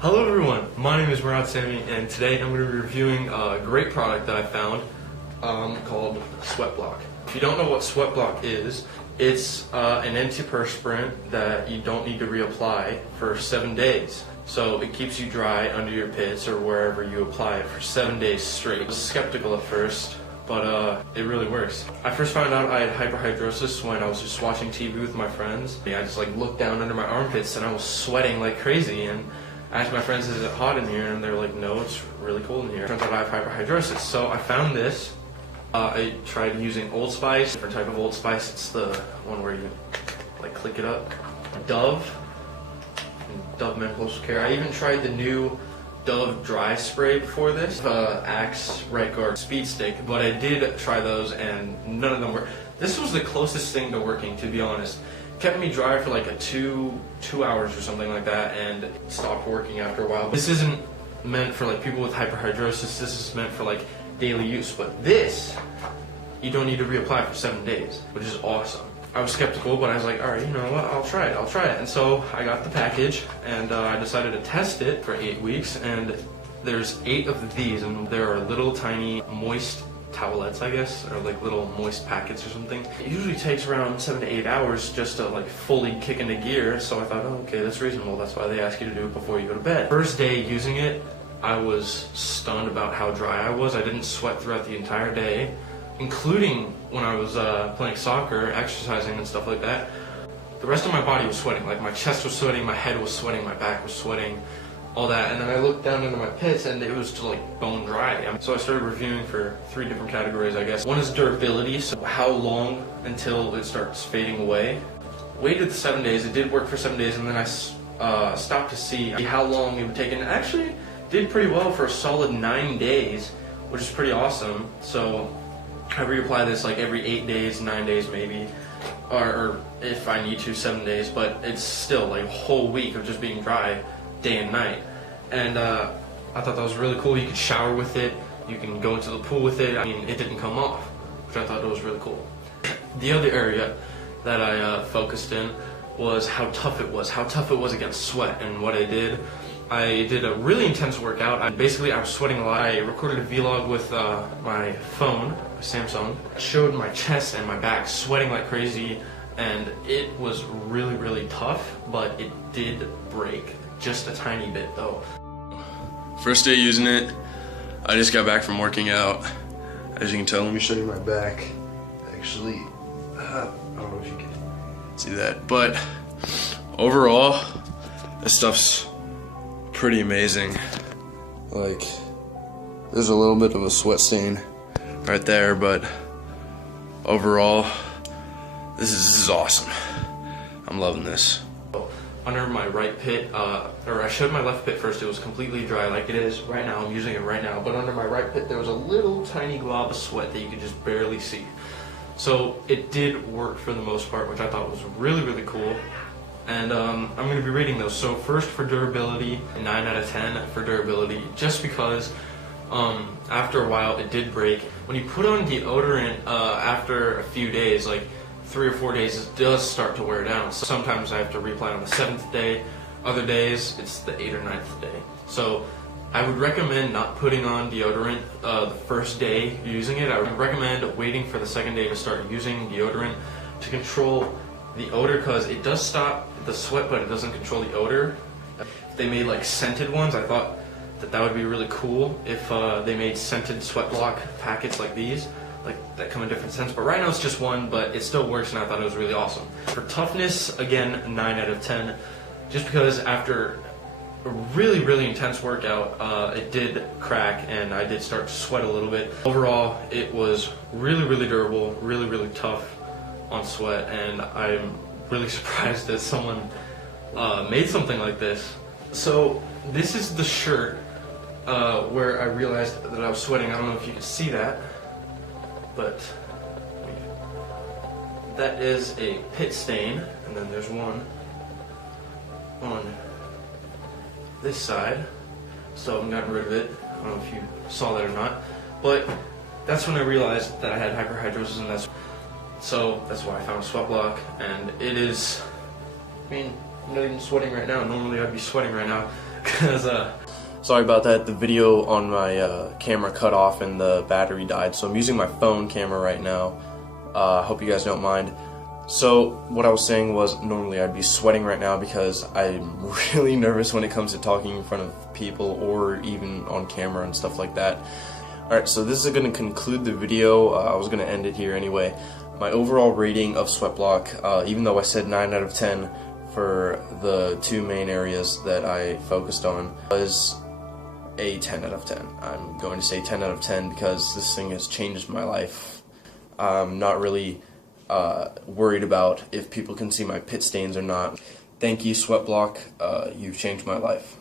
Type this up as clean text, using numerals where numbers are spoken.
Hello everyone, my name is Mourad and today I'm going to be reviewing a great product that I found called SweatBlock. If you don't know what SweatBlock is, it's an antiperspirant that you don't need to reapply for 7 days. So it keeps you dry under your pits or wherever you apply it for 7 days straight. I was skeptical at first, but it really works. I first found out I had hyperhidrosis when I was just watching TV with my friends. I just looked down under my armpits and I was sweating like crazy, and I asked my friends, is it hot in here? And they're like, no, it's really cold in here. Turns out I have hyperhidrosis. So I found this. I tried using Old Spice, different type of Old Spice. It's the one where you click it up. Dove Men Post Care. I even tried the new Dove dry spray before this, Axe, Right Guard, Speed Stick, but I did try those and none of them worked. This was the closest thing to working, to be honest. Kept me dry for like two hours or something like that, and stopped working after a while. This isn't meant for people with hyperhidrosis. This is meant for daily use, but this you don't need to reapply for 7 days, which is awesome. I was skeptical, but I was like, all right, you know what, I'll try it. And so I got the package, and I decided to test it for 8 weeks, and there's 8 of these, and there are little tiny moist towelettes, I guess, or little moist packets or something. It usually takes around 7 to 8 hours just to fully kick into gear, so I thought, oh, okay, that's reasonable. That's why they ask you to do it before you go to bed. First day using it, I was stunned about how dry I was. I didn't sweat throughout the entire day, including when I was playing soccer, exercising and stuff like that. The rest of my body was sweating. My chest was sweating, my head was sweating, my back was sweating, all that. And then I looked down into my pits and it was just bone dry. So I started reviewing for 3 different categories, I guess. One is durability, so how long until it starts fading away. Waited 7 days, it did work for 7 days, and then I stopped to see how long it would take, and it actually did pretty well for a solid 9 days, which is pretty awesome. So I reapply this every 8 days, 9 days maybe, or if I need to, 7 days, but it's still a whole week of just being dry day and night. And I thought that was really cool. You could shower with it, you can go into the pool with it. I mean, it didn't come off, which I thought was really cool. The other area that I focused in was how tough it was against sweat. And what I did a really intense workout. I was sweating a lot. I recorded a vlog with my phone, a Samsung. I showed my chest and my back sweating like crazy, and it was really, really tough, but it did break just a tiny bit though. First day using it, I just got back from working out. As you can tell, let me show you my back. Actually, I don't know if you can see that, but overall, this stuff's pretty amazing. There's a little bit of a sweat stain right there, but overall, this is awesome. I'm loving this. Under my right pit, or I showed my left pit first, it was completely dry like it is right now. I'm using it right now, but under my right pit there was a little tiny glob of sweat that you could just barely see. So it did work for the most part, which I thought was really, really cool. And I'm going to be rating those. So first, for durability, 9 out of 10 for durability, just because after a while it did break. When you put on deodorant after a few days, 3 or 4 days, it does start to wear down. So sometimes I have to reapply on the 7th day, other days it's the 8th or 9th day. So I would recommend not putting on deodorant the first day using it. I would recommend waiting for the 2nd day to start using deodorant to control the odor, because it does stop the sweat, but it doesn't control the odor. If they made scented ones, I thought that would be really cool if they made scented SweatBlock packets like these, that come in different scents. But right now it's just one, but it still works, and I thought it was really awesome. For toughness, again, 9 out of 10, just because after a really, really intense workout, it did crack and I did start to sweat a little bit. Overall, it was really, really durable, really, really tough on sweat, and I'm really surprised that someone made something like this. So this is the shirt where I realized that I was sweating. I don't know if you can see that, but that is a pit stain, and then there's one on this side, so I've gotten rid of it. I don't know if you saw that or not, but that's when I realized that I had hyperhidrosis, and that's why I found SweatBlock. And it is, I'm not even sweating right now. Normally I'd be sweating right now. because Sorry about that, the video on my camera cut off and the battery died, so I'm using my phone camera right now. Hope you guys don't mind. So what I was saying was, normally I'd be sweating right now because I'm really nervous when it comes to talking in front of people or even on camera and stuff like that. Alright, so this is going to conclude the video. I was going to end it here anyway. My overall rating of SweatBlock, even though I said 9 out of 10 for the two main areas that I focused on, was a 10 out of 10. I'm going to say 10 out of 10 because this thing has changed my life. I'm not really worried about if people can see my pit stains or not. Thank you, SweatBlock. You've changed my life.